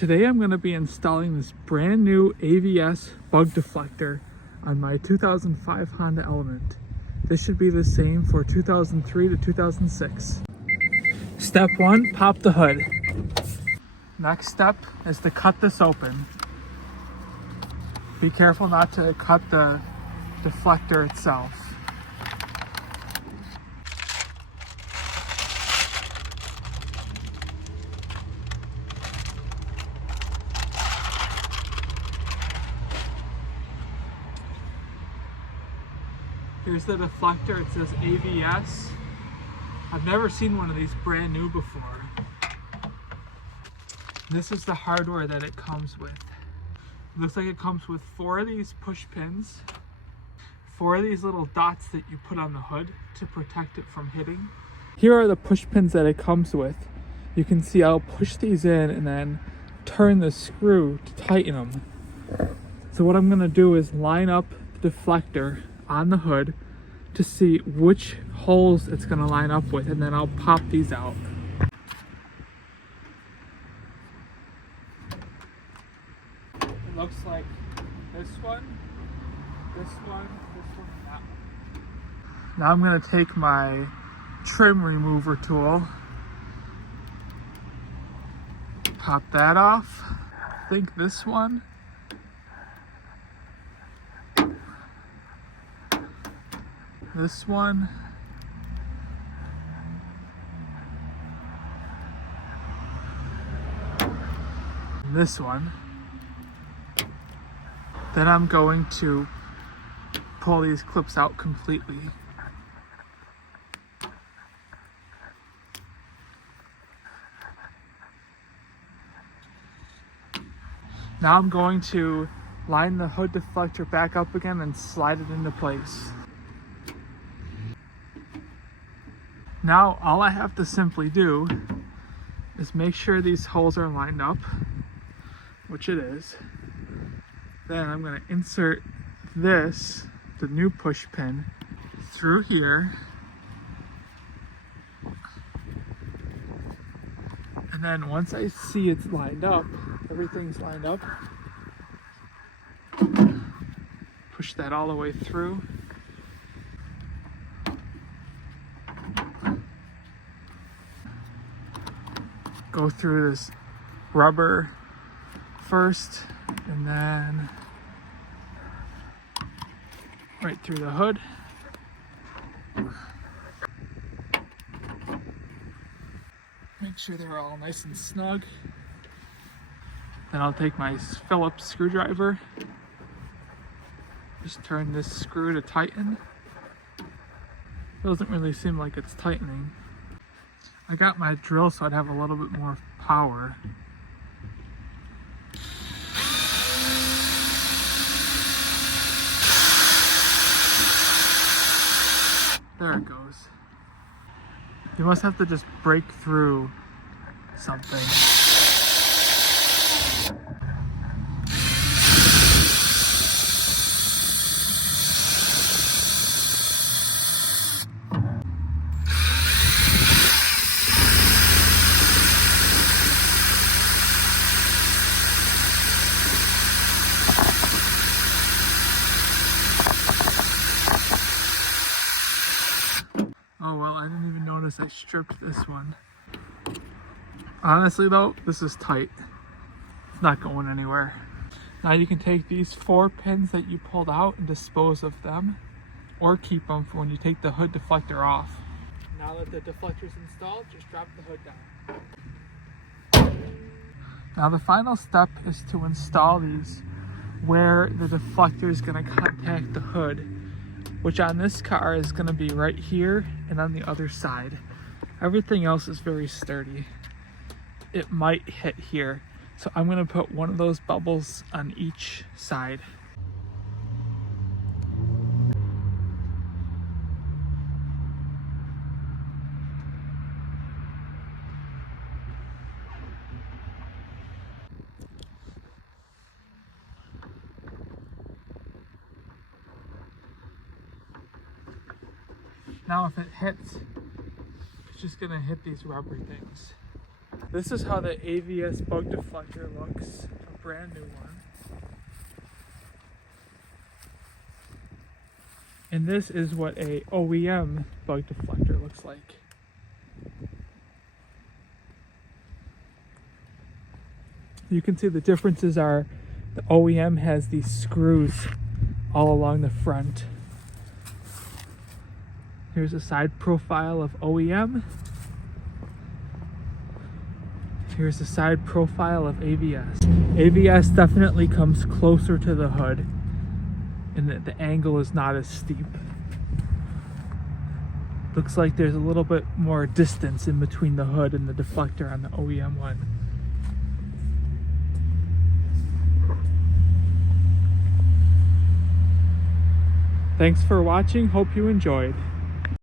Today I'm going to be installing this brand new AVS bug deflector on my 2005 Honda Element. This should be the same for 2003 to 2006. Step 1, pop the hood. Next step is to cut this open. Be careful not to cut the deflector itself. Here's the deflector, it says AVS. I've never seen one of these brand new before. This is the hardware that it comes with. It looks like it comes with 4 of these push pins, 4 of these little dots that you put on the hood to protect it from hitting. Here are the push pins that it comes with. You can see I'll push these in and then turn the screw to tighten them. So what I'm going to do is line up the deflector on the hood to see which holes it's going to line up with, and then I'll pop these out. It looks like this one, this one, this one, and that one. Now I'm going to take my trim remover tool, pop that off. I think this one, this one, and this one. Then I'm going to pull these clips out completely. Now I'm going to line the hood deflector back up again and slide it into place. Now all I have to simply do is make sure these holes are lined up, which it is. Then I'm going to insert this, the new push pin, through here. And then once I see it's lined up, everything's lined up, push that all the way through. Go through this rubber first, and then right through the hood. Make sure they're all nice and snug. Then I'll take my Phillips screwdriver, just turn this screw to tighten. Doesn't really seem like it's tightening. I got my drill so I'd have a little bit more power. There it goes. You must have to just break through something. Oh well, I didn't even notice I stripped this one. Honestly though, this is tight. It's not going anywhere. Now you can take these 4 pins that you pulled out and dispose of them, or keep them for when you take the hood deflector off. Now that the deflector is installed, just drop the hood down. Now the final step is to install these where the deflector is going to contact the hood, which on this car is going to be right here and on the other side. Everything else is very sturdy. It might hit here, so I'm going to put one of those bubbles on each side. Now if it hits, it's just gonna hit these rubber things. This is how the AVS bug deflector looks, a brand new one. And this is what a OEM bug deflector looks like. You can see the differences are the OEM has these screws all along the front. Here's a side profile of OEM. Here's the side profile of AVS. AVS definitely comes closer to the hood, and the angle is not as steep. Looks like there's a little bit more distance in between the hood and the deflector on the OEM one. Thanks for watching, hope you enjoyed.